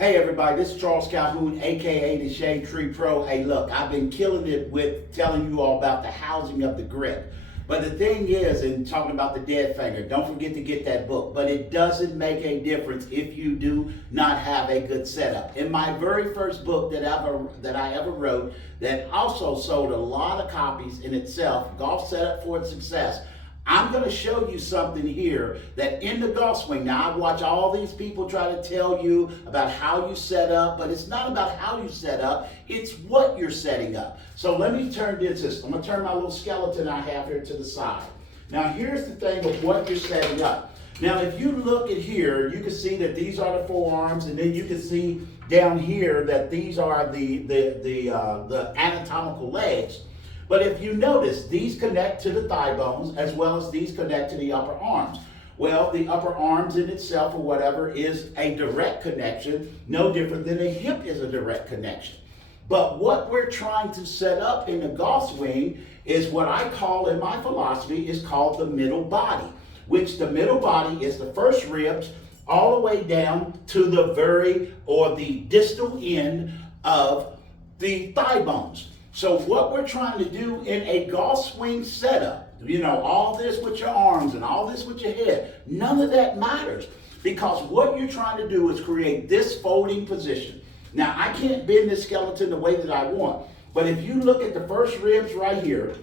Hey everybody, this is Charles Calhoun, aka the ShadeTree Pro. Hey look, I've been killing it with telling you all about the housing of the grip. But the thing is, in talking about the dead finger, don't forget to get that book. But it doesn't make a difference if you do not have a good setup. In my very first book that I ever wrote, that also sold a lot of copies in itself, Golf Setup for Success, I'm going to show you something here that in the golf swing, now I watch all these people try to tell you about how you set up, but it's not about how you set up, it's what you're setting up. So let me turn this, I'm going to turn my little skeleton I have here to the side. Now here's the thing of what you're setting up. Now if you look at here, you can see that these are the forearms, and then you can see down here that these are the anatomical legs. But if you notice, these connect to the thigh bones as well as these connect to the upper arms. Well, the upper arms in itself or whatever is a direct connection, no different than a hip is a direct connection. But what we're trying to set up in the golf swing is what I call in my philosophy is called the middle body, which the middle body is the first ribs all the way down to the distal end of the thigh bones. So what we're trying to do in a golf swing setup, all this with your arms and all this with your head, none of that matters, because what you're trying to do is create this folding position. Now, I can't bend this skeleton the way that I want, but if you look at the first ribs right here,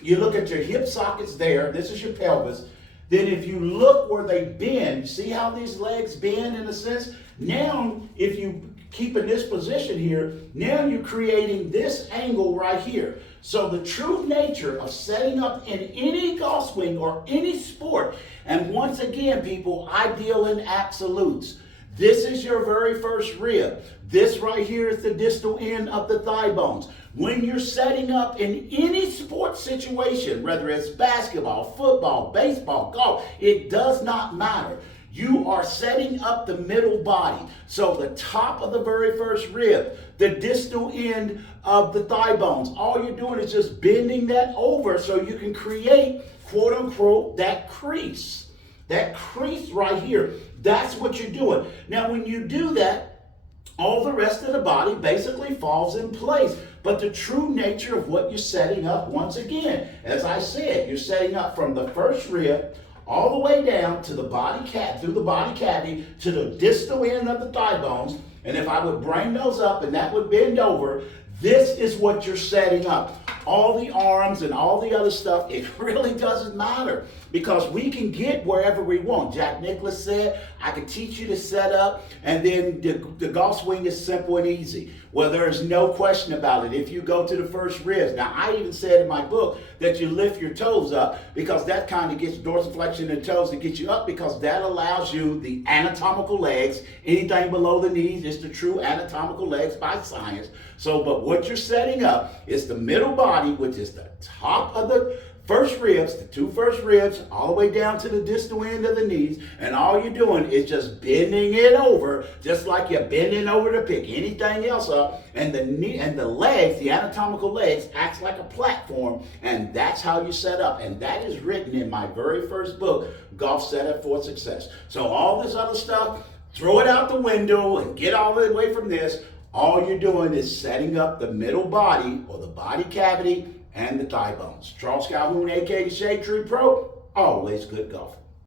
you look at your hip sockets there, this is your pelvis, then if you look where they bend, see how these legs bend in a sense? Now, if you keep in this position here, now you're creating this angle right here. So the true nature of setting up in any golf swing or any sport, and once again, people, I deal in absolutes. This is your very first rib. This right here is the distal end of the thigh bones. When you're setting up in any sports situation, whether it's basketball, football, baseball, golf, it does not matter. You are setting up the middle body. So the top of the very first rib, the distal end of the thigh bones, all you're doing is just bending that over so you can create, quote unquote, that crease. That crease right here, that's what you're doing. Now when you do that, all the rest of the body basically falls in place. But the true nature of what you're setting up, once again, as I said, you're setting up from the first rib all the way down to the body through the body cavity to the distal end of the thigh bones. And if I would bring those up and that would bend over, this is what you're setting up. All the arms and all the other stuff, it really doesn't matter, because we can get wherever we want. Jack Nicklaus said, I can teach you to set up, and then the golf swing is simple and easy. Well, there's no question about it. If you go to the first ribs, now I even said in my book that you lift your toes up, because that kind of gets dorsiflexion and toes to get you up, because that allows you the anatomical legs. Anything below the knees is the true anatomical legs by science. So, but what you're setting up is the middle body, which is the top of the first ribs, the two first ribs, all the way down to the distal end of the knees, and all you're doing is just bending it over, just like you're bending over to pick anything else up, and the knee and the legs, the anatomical legs, acts like a platform, and that's how you set up. And that is written in my very first book, Golf Setup for Success. So all this other stuff, throw it out the window and get all the way from this. All you're doing is setting up the middle body or the body cavity and the thigh bones. Charles Calhoun, aka the ShadeTree Pro, always good golf.